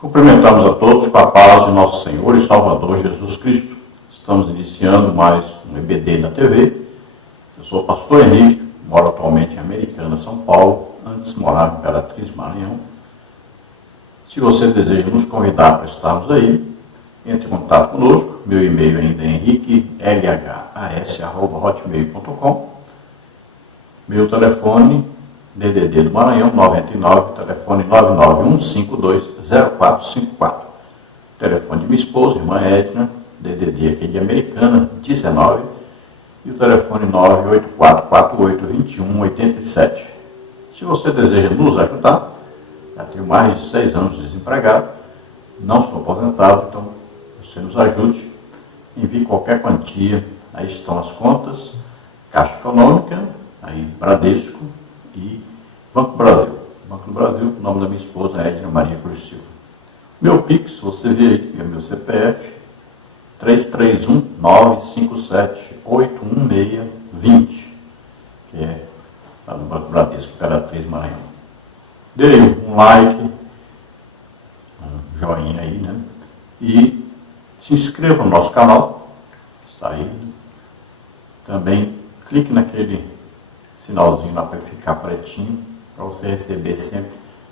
Cumprimentamos a todos com a paz de nosso Senhor e Salvador Jesus Cristo. Estamos iniciando mais um EBD na TV. Eu sou o pastor Henrique, moro atualmente em Americana, São Paulo, antes morava em Imperatriz, Maranhão. Se você deseja nos convidar para estarmos aí, entre em contato conosco. Meu e-mail ainda é henriquelhas@hotmail.com. Meu telefone, DDD do Maranhão, 99, telefone 991520454. Telefone de minha esposa, irmã Edna, DDD aqui de Americana, 19. E o telefone 984482187. Se você deseja nos ajudar, já tenho mais de 6 anos desempregado, não sou aposentado, então você nos ajude, envie qualquer quantia, aí estão as contas, Caixa Econômica, aí Bradesco e Banco do Brasil. Banco do Brasil, o nome da minha esposa é Edna Maria Cruz Silva. Meu Pix, você vê aí, é meu CPF, 331-957-816-20, que é lá no Banco Bradesco, Imperatriz, Maranhão. Dê um like, um joinha aí, né? E se inscreva no nosso canal, está aí. Também clique naquele sinalzinho lá para ele ficar pretinho, para você receber sempre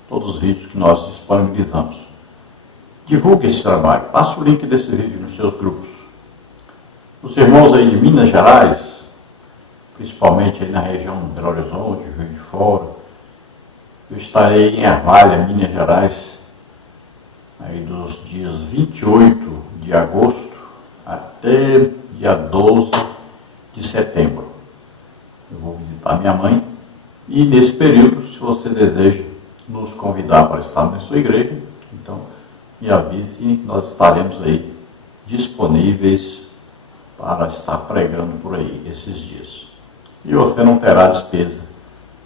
todos os vídeos que nós disponibilizamos. Divulgue esse trabalho, passe o link desse vídeo nos seus grupos. Os irmãos aí de Minas Gerais, principalmente aí na região de Belo Horizonte, Juiz de Fora, eu estarei em Ervalha, Minas Gerais, aí dos dias 28 de agosto até dia 12 de setembro. Eu vou visitar minha mãe e nesse período, se você deseja nos convidar para estar na sua igreja, então me avise e nós estaremos aí disponíveis para estar pregando por aí esses dias. E você não terá despesa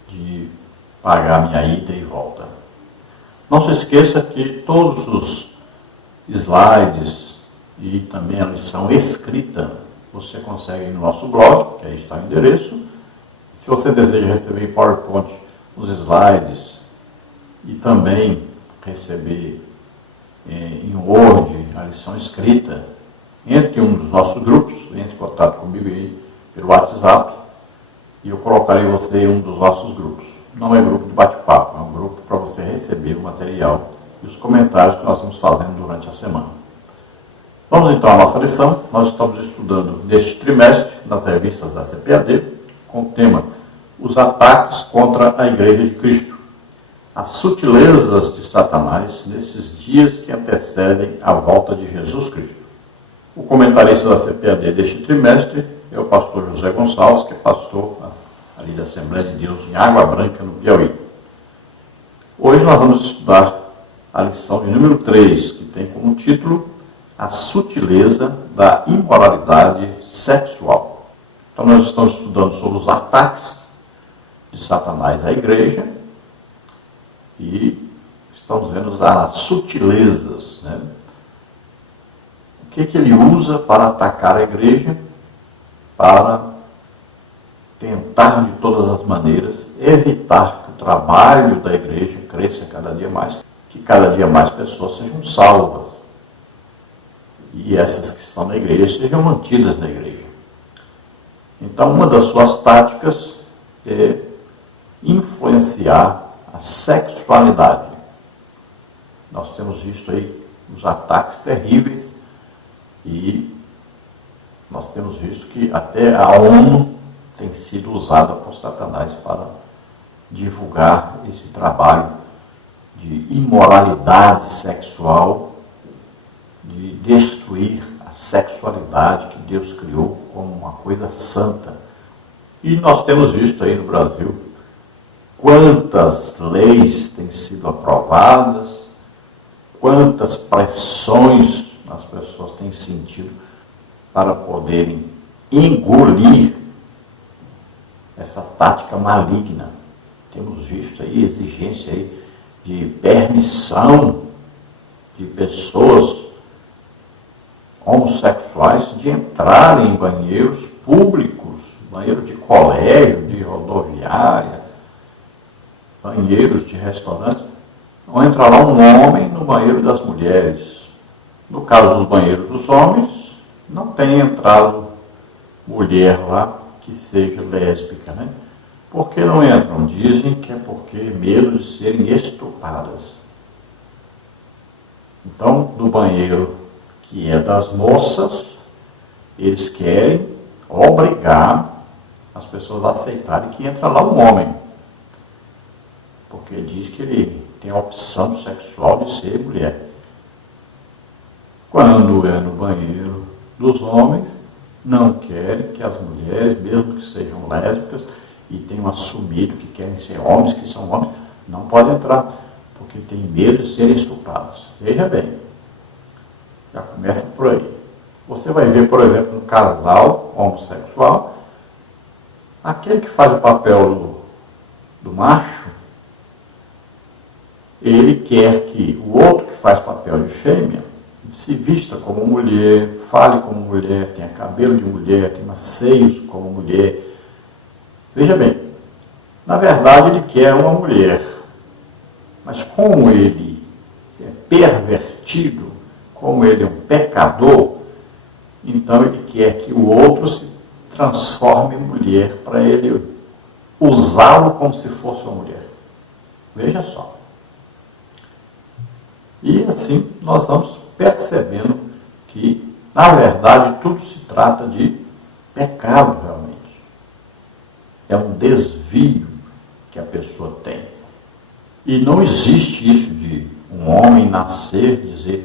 de pagar minha ida e volta. Não se esqueça que todos os slides e também a lição escrita você consegue no nosso blog, que aí está o endereço. Se você deseja receber em PowerPoint os slides e também receber em Word a lição escrita, entre um dos nossos grupos, entre em contato comigo aí pelo WhatsApp e eu colocarei você em um dos nossos grupos. Não é grupo de bate-papo, é um grupo para você receber o material e os comentários que nós vamos fazendo durante a semana. Vamos então à nossa lição. Nós estamos estudando neste trimestre, nas revistas da CPAD, com o tema Os ataques contra a Igreja de Cristo. As sutilezas de Satanás nesses dias que antecedem a volta de Jesus Cristo. O comentarista da CPAD deste trimestre é o pastor José Gonçalves, que é pastor ali da Assembleia de Deus em Água Branca, no Piauí. Hoje nós vamos estudar a lição de número 3, que tem como título A Sutileza da Imoralidade Sexual. Então nós estamos estudando sobre os ataques de Satanás à igreja e estamos vendo as sutilezas, né? O que ele usa para atacar a igreja, para tentar de todas as maneiras evitar que o trabalho da igreja cresça cada dia mais, que cada dia mais pessoas sejam salvas e essas que estão na igreja sejam mantidas na igreja. Então, uma das suas táticas é influenciar a sexualidade. Nós temos visto aí os ataques terríveis e nós temos visto que até a ONU tem sido usada por Satanás para divulgar esse trabalho de imoralidade sexual, de destruir a sexualidade que Deus criou como uma coisa santa. E nós temos visto aí no Brasil quantas leis têm sido aprovadas, quantas pressões as pessoas têm sentido para poderem engolir essa tática maligna. Temos visto aí exigência aí de permissão de pessoas homossexuais de entrarem em banheiros públicos, banheiro de colégio, de rodoviária, banheiros de restaurantes, Não entra lá um homem no banheiro das mulheres. No caso dos banheiros dos homens, não tem entrado mulher lá que seja lésbica, né? Por que não entram? Dizem que é porque medo de serem estupradas. Então, do banheiro que é das moças, eles querem obrigar as pessoas a aceitarem que entra lá um homem. Porque diz que ele tem a opção sexual de ser mulher. Quando é no banheiro dos homens, não querem que as mulheres, mesmo que sejam lésbicas e tenham assumido que querem ser homens, que são homens, não podem entrar, porque tem medo de serem estuprados. Veja bem, já começa por aí. Você vai ver, por exemplo, um casal homossexual, aquele que faz o papel do macho, ele quer que o outro que faz papel de fêmea se vista como mulher, fale como mulher, tenha cabelo de mulher, tenha seios como mulher. Veja bem, na verdade ele quer uma mulher, mas como ele é pervertido, como ele é um pecador, então ele quer que o outro se transforme em mulher para ele usá-lo como se fosse uma mulher. Veja só. E assim nós vamos percebendo que, na verdade, tudo se trata de pecado realmente. É um desvio que a pessoa tem. E não existe isso de um homem nascer e dizer,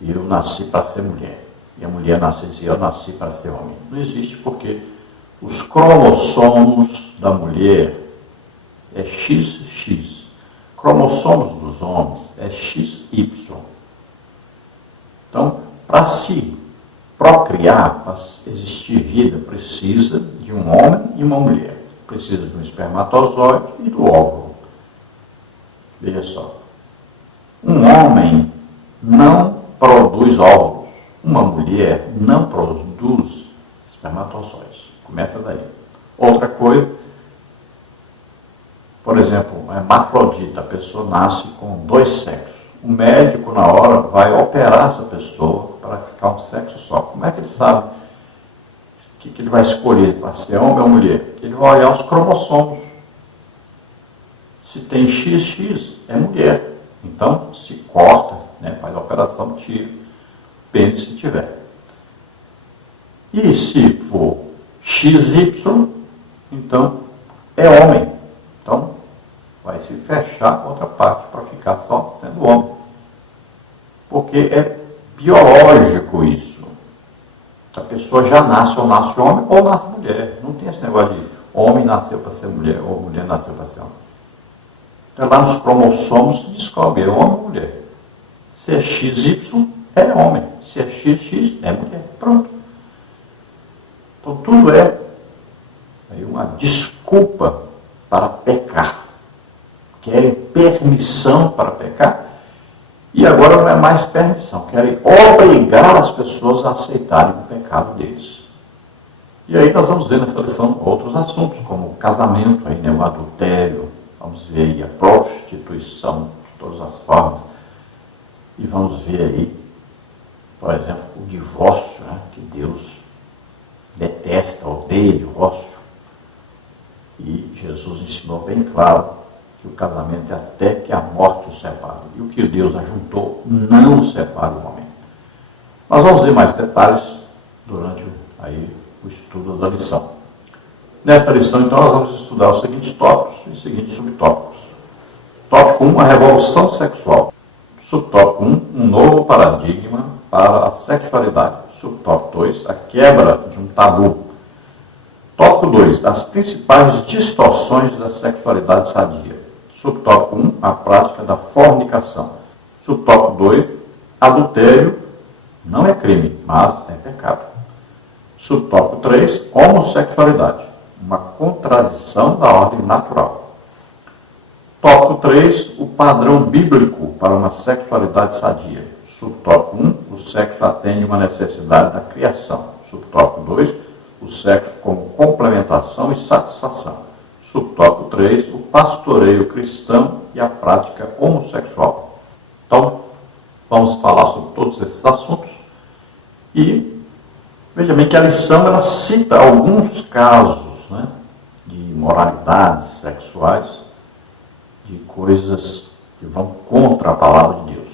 eu nasci para ser mulher. E a mulher nascer e dizer, eu nasci para ser homem. Não existe porque os cromossomos da mulher é XX. Cromossomos dos homens é XY. Então, para se procriar, para existir vida, precisa de um homem e uma mulher. Precisa de um espermatozoide e do óvulo. Veja só. Um homem não produz óvulos. Uma mulher não produz espermatozoides. Começa daí. Outra coisa, por exemplo, a hermafrodita, a pessoa nasce com dois sexos. O médico, na hora, vai operar essa pessoa para ficar um sexo só. Como é que ele sabe o que ele vai escolher para ser homem ou mulher? Ele vai olhar os cromossomos. Se tem XX, é mulher. Então, se corta, faz a operação, tira o pênis se tiver. E se for XY, então é homem. Então, vai se fechar a outra parte para ficar só sendo homem. Porque é biológico isso. A pessoa já nasce ou nasce homem ou nasce mulher. Não tem esse negócio de homem nasceu para ser mulher ou mulher nasceu para ser homem. Então, lá nos cromossomos se descobre, é homem ou mulher. Se é XY, é homem. Se é XX, é mulher. Pronto. Então, tudo é aí uma desculpa para pecar. Querem permissão para pecar, e agora não é mais permissão, querem obrigar as pessoas a aceitarem o pecado deles. E aí nós vamos ver nessa lição outros assuntos, como o casamento, o adultério, vamos ver aí a prostituição de todas as formas, e vamos ver aí, por exemplo, o divórcio, que Deus detesta, odeia o divórcio, e Jesus ensinou bem claro que o casamento é até que a morte o separe. E o que Deus ajuntou, não separa o homem. Nós vamos ver mais detalhes durante o estudo da lição. Nesta lição, então, nós vamos estudar os seguintes tópicos e os seguintes subtópicos. Tópico 1, a revolução sexual. Subtópico 1, um novo paradigma para a sexualidade. Subtópico 2, a quebra de um tabu. Tópico 2, as principais distorções da sexualidade sadia. Subtópico 1, a prática da fornicação. Subtópico 2, adultério não é crime, mas é pecado. Subtópico 3, homossexualidade, uma contradição da ordem natural. Tópico 3, o padrão bíblico para uma sexualidade sadia. Subtópico 1, o sexo atende uma necessidade da criação. Subtópico 2, o sexo como complementação e satisfação. Subtópico 3, o pastoreio cristão e a prática homossexual. Então, vamos falar sobre todos esses assuntos e veja bem que a lição ela cita alguns casos, né, de imoralidades sexuais, de coisas que vão contra a palavra de Deus.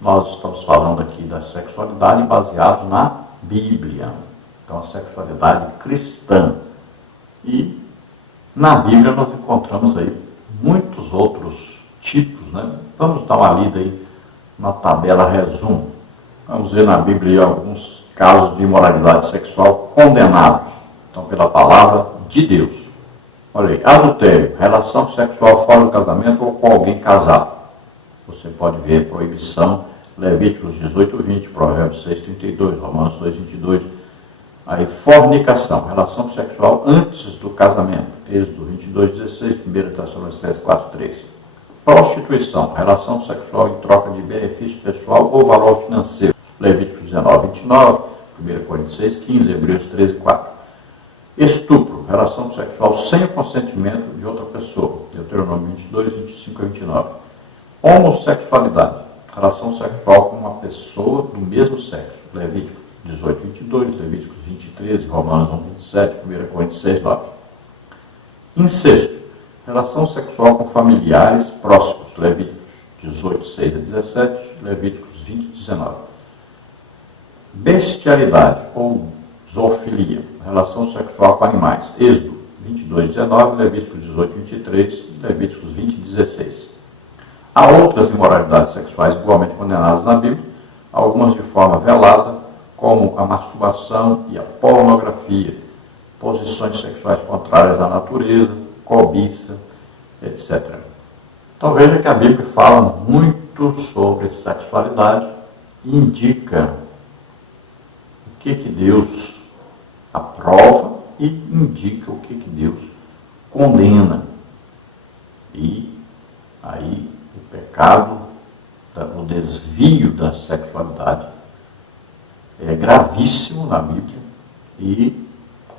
Nós estamos falando aqui da sexualidade baseada na Bíblia, então a sexualidade cristã. E na Bíblia nós encontramos aí muitos outros tipos, né? Vamos dar uma lida aí na tabela resumo. Vamos ver na Bíblia alguns casos de imoralidade sexual condenados, então pela palavra de Deus. Olha aí, adultério, relação sexual fora do casamento ou com alguém casado. Você pode ver proibição, Levíticos 18:20, Provérbios 6:32, Romanos 2:22. Aí, fornicação, relação sexual antes do casamento, Êxodo 22:16, 1 Tessalonicenses 4:3. Prostituição, relação sexual em troca de benefício pessoal ou valor financeiro, Levíticos 19:29, 1 Coríntios 6:15, Hebreus 13:4. Estupro, relação sexual sem o consentimento de outra pessoa, Deuteronômio 22:25-29. Homossexualidade, relação sexual com uma pessoa do mesmo sexo, Levíticos 18:22, Levíticos 20:13, Romanos 1:27, 1 Coríntios 6:9. Incesto, relação sexual com familiares próximos, Levíticos 18:6-17, Levíticos 20:19. Bestialidade ou zoofilia, relação sexual com animais, Êxodo 22:19, Levíticos 18:23, Levíticos 20:16. Há outras imoralidades sexuais igualmente condenadas na Bíblia, algumas de forma velada, como a masturbação e a pornografia, posições sexuais contrárias à natureza, cobiça, etc. Então veja que a Bíblia fala muito sobre sexualidade e indica o que Deus aprova e indica o que Deus condena. E aí o pecado, o desvio da sexualidade é gravíssimo na Bíblia e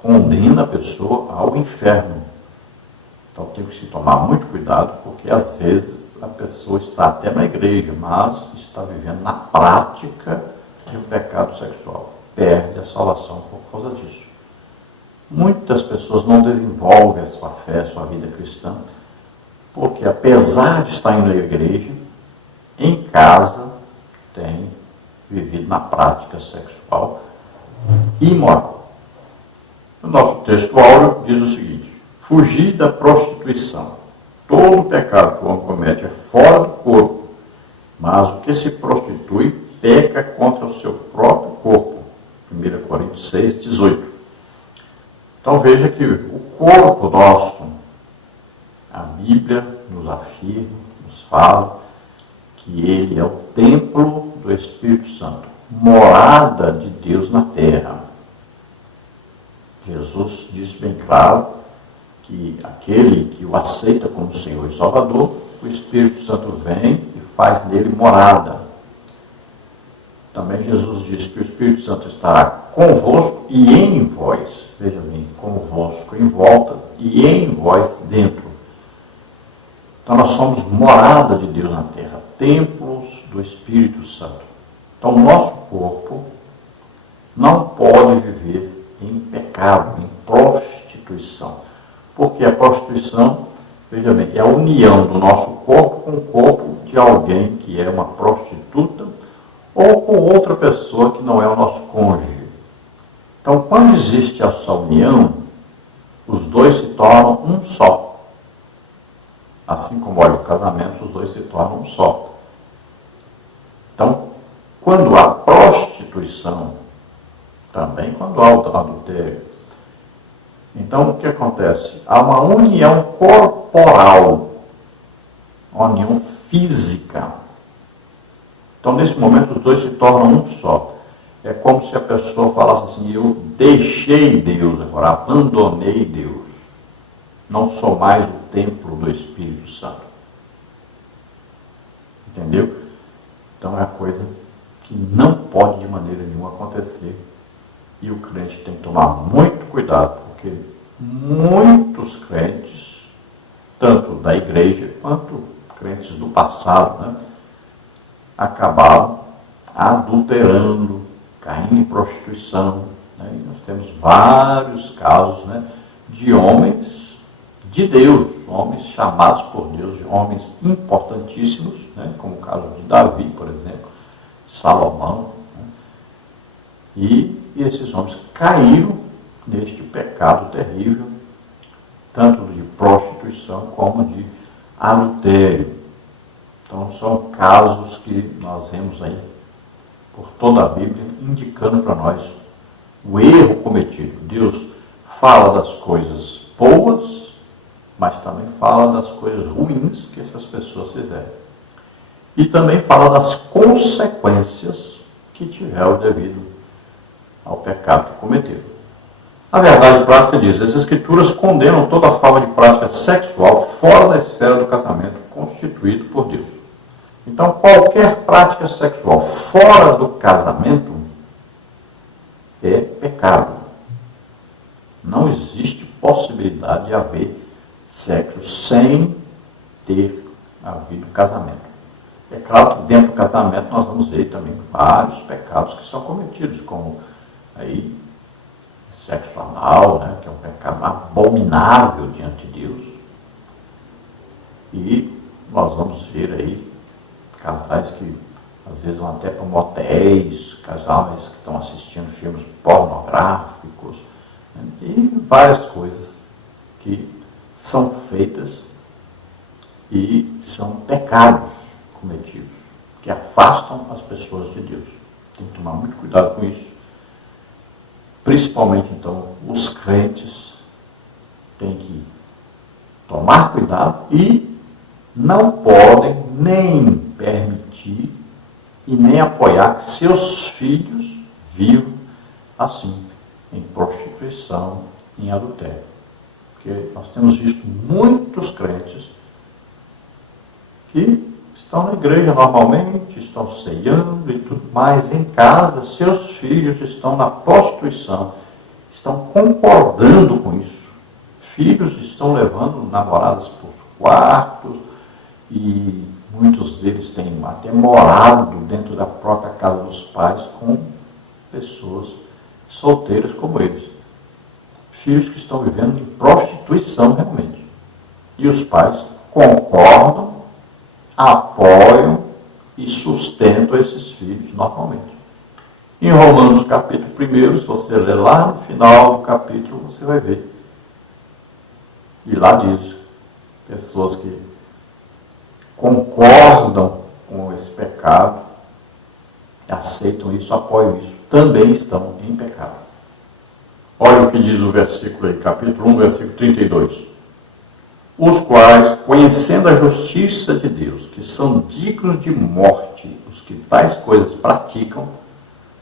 condena a pessoa ao inferno. Então tem que se tomar muito cuidado, porque às vezes a pessoa está até na igreja, mas está vivendo na prática de um pecado sexual. Perde a salvação por causa disso. Muitas pessoas não desenvolvem a sua fé, a sua vida cristã, porque apesar de estar indo à igreja, em casa tem vivido na prática sexual imoral. O nosso texto áureo diz o seguinte: fugir da prostituição. Todo pecado que o homem comete é fora do corpo, mas o que se prostitui peca contra o seu próprio corpo. 1 Coríntios 6:18. Então veja que o corpo nosso, a Bíblia nos afirma, nos fala que ele é o templo do Espírito Santo, morada de Deus na terra. Jesus disse bem claro que aquele que o aceita como Senhor e Salvador, o Espírito Santo vem e faz nele morada. Também Jesus disse que o Espírito Santo estará convosco e em vós. Veja bem, convosco em volta e em vós dentro. Então nós somos morada de Deus na terra, templos do Espírito Santo. Então o nosso corpo não pode viver em pecado, em prostituição. Porque a prostituição, veja bem, é a união do nosso corpo com o corpo de alguém que é uma prostituta ou com outra pessoa que não é o nosso cônjuge. Então, quando existe essa união, os dois se tornam um só. Assim como olha o casamento, os dois se tornam um só. Então, quando há prostituição, também quando há o adultério, então o que acontece? Há uma união corporal, uma união física. Então, nesse momento, os dois se tornam um só. É como se a pessoa falasse assim: eu deixei Deus, agora abandonei Deus. Não sou mais o templo do Espírito Santo. Entendeu? Então é uma coisa que não pode de maneira nenhuma acontecer. E o crente tem que tomar muito cuidado, porque muitos crentes tanto da igreja quanto crentes do passado, né, acabaram adulterando, caindo em prostituição. Né, e nós temos vários casos, né, de homens de Deus, homens chamados por Deus, de homens importantíssimos, né, como o caso de Davi, por exemplo, Salomão, né, e esses homens caíram neste pecado terrível, tanto de prostituição como de adultério. Então, são casos que nós vemos aí por toda a Bíblia, indicando para nós o erro cometido. Deus fala das coisas boas, mas também fala das coisas ruins que essas pessoas fizeram. E também fala das consequências que tiveram devido ao pecado que cometeram. A verdade prática diz: as Escrituras condenam toda forma de prática sexual fora da esfera do casamento constituído por Deus. Então, qualquer prática sexual fora do casamento é pecado. Não existe possibilidade de haver sexo sem ter havido casamento. É claro que dentro do casamento nós vamos ver também vários pecados que são cometidos, como aí sexo anal, né, que é um pecado abominável diante de Deus. E nós vamos ver aí casais que às vezes vão até para motéis, casais que estão assistindo filmes pornográficos, né, e várias coisas que são feitas e são pecados cometidos, que afastam as pessoas de Deus. Tem que tomar muito cuidado com isso. Principalmente, então, os crentes têm que tomar cuidado e não podem nem permitir e nem apoiar que seus filhos vivam assim, em prostituição, em adultério. Porque nós temos visto muitos crentes que estão na igreja normalmente, estão ceando e tudo mais, em casa, seus filhos estão na prostituição, estão concordando com isso. Filhos estão levando namoradas para os quartos e muitos deles têm até morado dentro da própria casa dos pais com pessoas solteiras como eles. Filhos que estão vivendo em prostituição realmente. E os pais concordam, apoiam e sustentam esses filhos normalmente. Em Romanos capítulo 1, se você ler lá no final do capítulo, você vai ver. E lá diz, pessoas que concordam com esse pecado, aceitam isso, apoiam isso, também estão em pecado. Olha o que diz o versículo aí, capítulo 1, versículo 32. Os quais, conhecendo a justiça de Deus, que são dignos de morte, os que tais coisas praticam,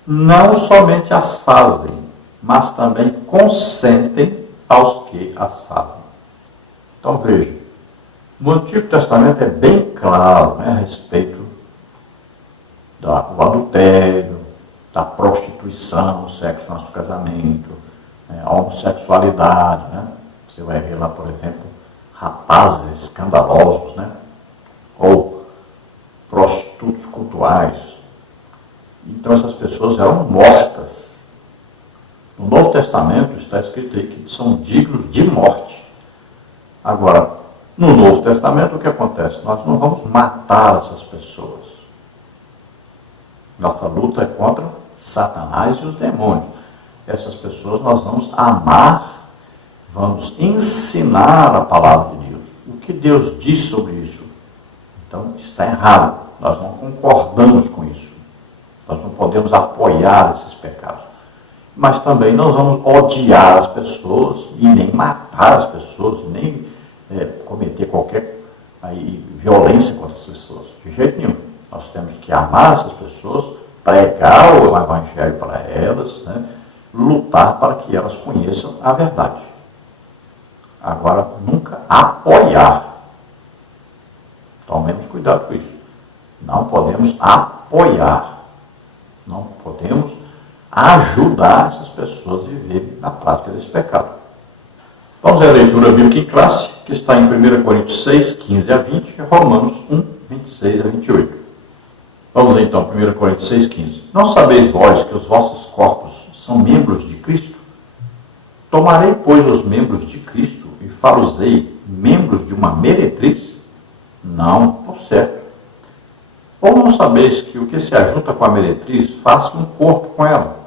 não somente as fazem, mas também consentem aos que as fazem. Então veja, no Antigo Testamento é bem claro, né, a respeito do adultério, da prostituição, sexo antes do casamento, a homossexualidade, né? Você vai ver lá, por exemplo, rapazes escandalosos, né? Ou prostitutos cultuais. Então essas pessoas eram mortas. No Novo Testamento está escrito aí que são dignos de morte. Agora, no Novo Testamento o que acontece? Nós não vamos matar essas pessoas. Nossa luta é contra Satanás e os demônios. Essas pessoas nós vamos amar, vamos ensinar a palavra de Deus. O que Deus diz sobre isso? Então, está errado. Nós não concordamos com isso. Nós não podemos apoiar esses pecados. Mas também nós vamos odiar as pessoas e nem matar as pessoas, nem cometer qualquer violência contra as pessoas. De jeito nenhum. Nós temos que amar essas pessoas, pregar o evangelho para elas, né? Lutar para que elas conheçam a verdade. Agora, nunca apoiar. Tomemos cuidado com isso. Não podemos apoiar. Não podemos ajudar essas pessoas a viverem na prática desse pecado. Vamos ver a leitura bíblica em classe, que está em 1 Coríntios 6, 15 a 20, e Romanos 1, 26 a 28. Vamos então, 1 Coríntios 6, 15. Não sabeis vós que os vossos corpos são membros de Cristo? Tomarei, pois, os membros de Cristo e far-os-ei membros de uma meretriz? Não, por certo. Ou não sabeis que o que se ajunta com a meretriz faz um corpo com ela?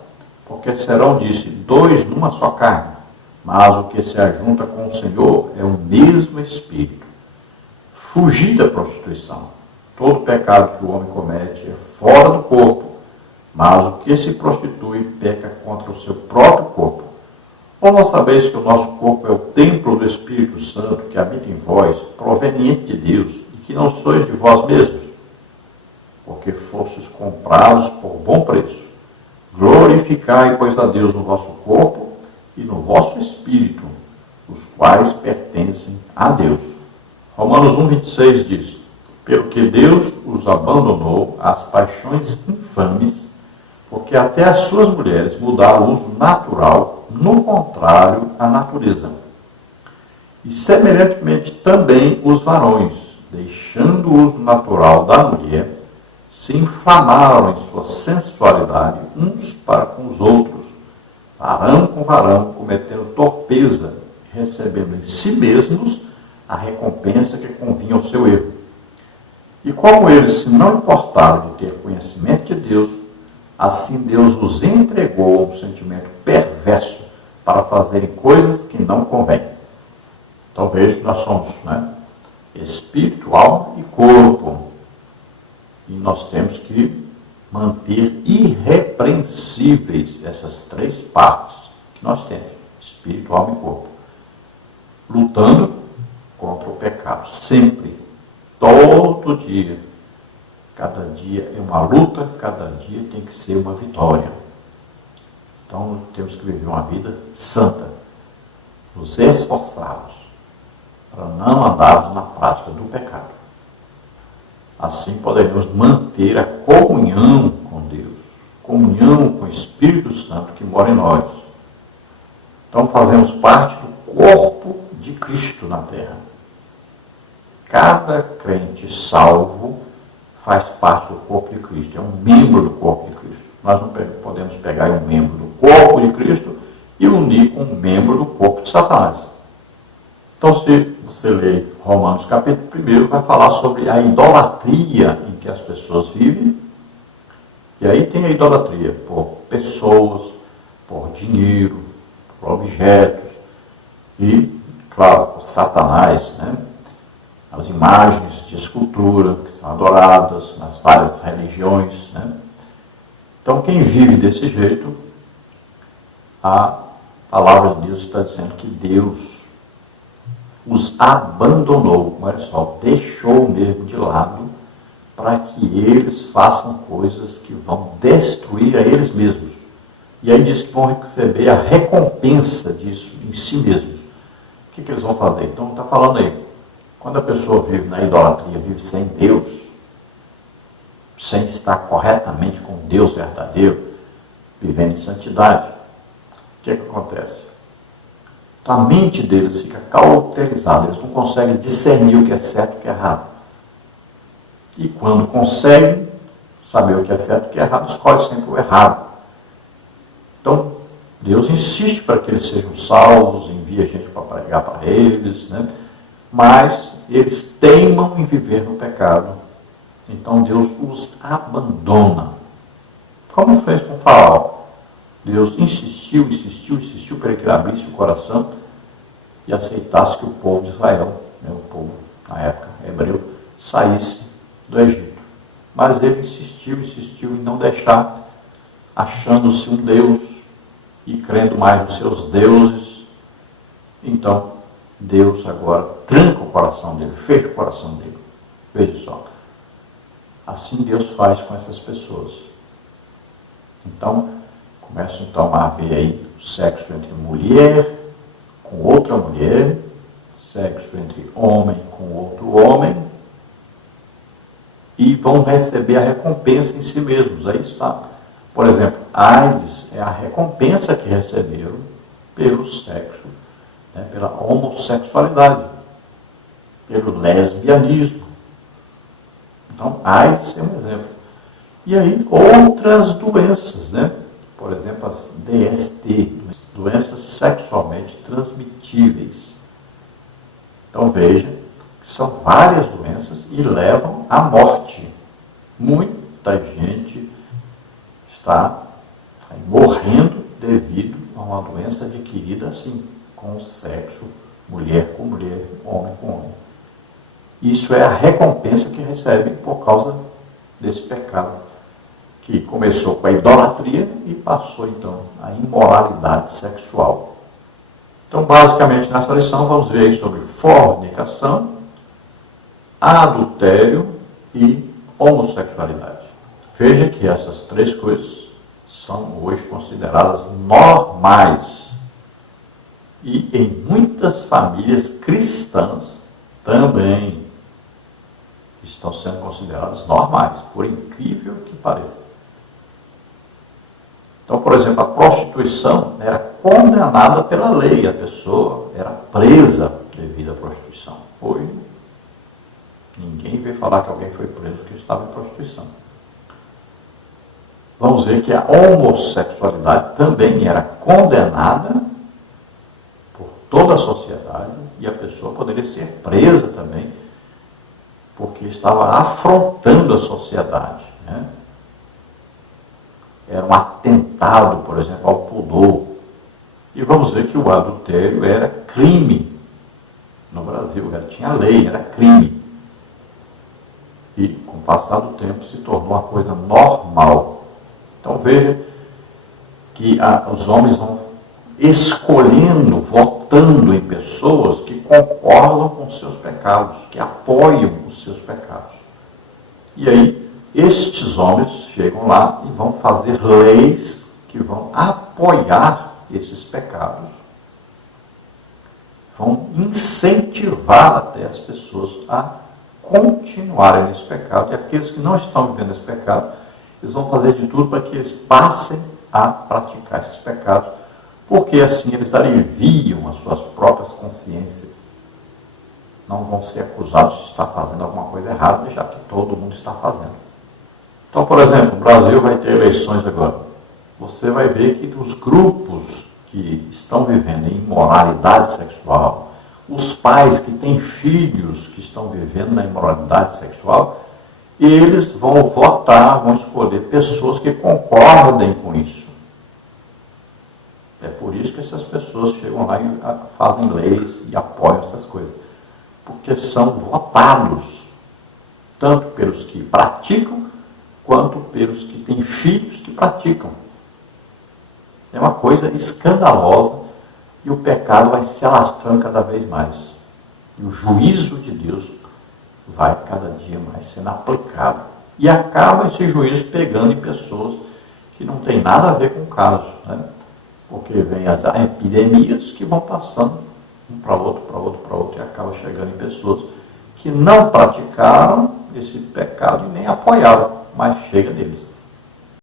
Porque serão, disse, dois numa só carne. Mas o que se ajunta com o Senhor é o mesmo Espírito. Fugir da prostituição. Todo pecado que o homem comete é fora do corpo, mas o que se prostitui peca contra o seu próprio corpo. Ou não sabeis que o nosso corpo é o templo do Espírito Santo que habita em vós, proveniente de Deus, e que não sois de vós mesmos? Porque fostes comprados por bom preço. Glorificai, pois, a Deus no vosso corpo e no vosso espírito, os quais pertencem a Deus. Romanos 1, 26 diz: pelo que Deus os abandonou às paixões infames, porque até as suas mulheres mudaram o uso natural, no contrário à natureza. E semelhantemente também os varões, deixando o uso natural da mulher, se inflamaram em sua sensualidade uns para com os outros, varão com varão, cometendo torpeza, recebendo em si mesmos a recompensa que convinha ao seu erro. E como eles se não importaram de ter conhecimento de Deus, assim Deus os entregou a um sentimento perverso para fazerem coisas que não convêm. Então veja que nós somos, espírito, alma e corpo. E nós temos que manter irrepreensíveis essas três partes que nós temos, espírito, alma e corpo, lutando contra o pecado, sempre, todo dia. Cada dia é uma luta, cada dia tem que ser uma vitória. Então temos que viver uma vida santa, nos esforçarmos para não andarmos na prática do pecado. Assim poderemos manter a comunhão com Deus, comunhão com o Espírito Santo que mora em nós. Então fazemos parte do corpo de Cristo na terra. Cada crente salvo faz parte do corpo de Cristo, é um membro do corpo de Cristo. Nós não podemos pegar um membro do corpo de Cristo e unir com um membro do corpo de Satanás. Então, se você ler Romanos capítulo 1, vai falar sobre a idolatria em que as pessoas vivem. E aí tem a idolatria por pessoas, por dinheiro, por objetos e, claro, por Satanás, as imagens de escultura que são adoradas nas várias religiões. Então, quem vive desse jeito, a palavra de Deus está dizendo que Deus os abandonou, olha só, deixou mesmo de lado, para que eles façam coisas que vão destruir a eles mesmos. E aí diz que vão receber a recompensa disso em si mesmos. O que eles vão fazer? Então está falando aí, quando a pessoa vive na idolatria, vive sem Deus, sem estar corretamente com Deus verdadeiro, vivendo em santidade, o que acontece? A mente deles fica cauterizada, eles não conseguem discernir o que é certo e o que é errado. E quando conseguem saber o que é certo e o que é errado, escolhem sempre o errado. Então, Deus insiste para que eles sejam salvos, envia gente para pregar para eles, mas eles teimam em viver no pecado. Então, Deus os abandona. Como fez com Faraó. Deus insistiu para que ele abrisse o coração e aceitasse que o povo de Israel, o povo, na época, hebreu, saísse do Egito. Mas ele insistiu em não deixar, achando-se um Deus e crendo mais nos seus deuses. Então, Deus agora tranca o coração dele, fecha o coração dele. Veja só. Assim Deus faz com essas pessoas. Então, começa então a haver aí sexo entre mulher com outra mulher, sexo entre homem com outro homem, e vão receber a recompensa em si mesmos. Aí está. Por exemplo, AIDS é a recompensa que receberam pelo sexo né, pela homossexualidade, pelo lesbianismo. Então, AIDS é um exemplo. E aí, outras doenças, né? Por exemplo, as DST, doenças sexualmente transmitíveis. Então, veja que são várias doenças e levam à morte. Muita gente está morrendo devido a uma doença adquirida assim, com o sexo, mulher com mulher, homem com homem. Isso é a recompensa que recebem por causa desse pecado, que começou com a idolatria e passou então à imoralidade sexual. Então, basicamente, nessa lição vamos ver sobre fornicação, adultério e homossexualidade. Veja que essas três coisas são hoje consideradas normais. E em muitas famílias cristãs também estão sendo consideradas normais, por incrível que pareça. Então, por exemplo, a prostituição era condenada pela lei, a pessoa era presa devido à prostituição. Hoje, ninguém veio falar que alguém foi preso porque estava em prostituição. Vamos ver que a homossexualidade também era condenada por toda a sociedade e a pessoa poderia ser presa também porque estava afrontando a sociedade, né? Era um atentado, por exemplo, ao pudor. E vamos ver que o adultério era crime no Brasil, tinha lei, era crime. E com o passar do tempo se tornou uma coisa normal. Então veja que os homens vão escolhendo, votando em pessoas que concordam com os seus pecados, que apoiam os seus pecados. E aí, estes homens chegam lá e vão fazer leis que vão apoiar esses pecados, vão incentivar até as pessoas a continuarem nesse pecado. E aqueles que não estão vivendo esse pecado, eles vão fazer de tudo para que eles passem a praticar esses pecados, porque assim eles aliviam as suas próprias consciências. Não vão ser acusados de estar fazendo alguma coisa errada, já que todo mundo está fazendo. Então, por exemplo, o Brasil vai ter eleições agora. Você vai ver que os grupos que estão vivendo em imoralidade sexual, os pais que têm filhos que estão vivendo na imoralidade sexual, eles vão votar, vão escolher pessoas que concordem com isso. É por isso que essas pessoas chegam lá e fazem leis e apoiam essas coisas. Porque são votados, tanto pelos que praticam, quanto pelos que têm filhos que praticam. É uma coisa escandalosa e o pecado vai se alastrando cada vez mais. E o juízo de Deus vai cada dia mais sendo aplicado. E acaba esse juízo pegando em pessoas que não tem nada a ver com o caso, né? Porque vem as epidemias que vão passando um para outro, para outro, para outro, e acaba chegando em pessoas que não praticaram esse pecado e nem apoiaram, mas chega neles.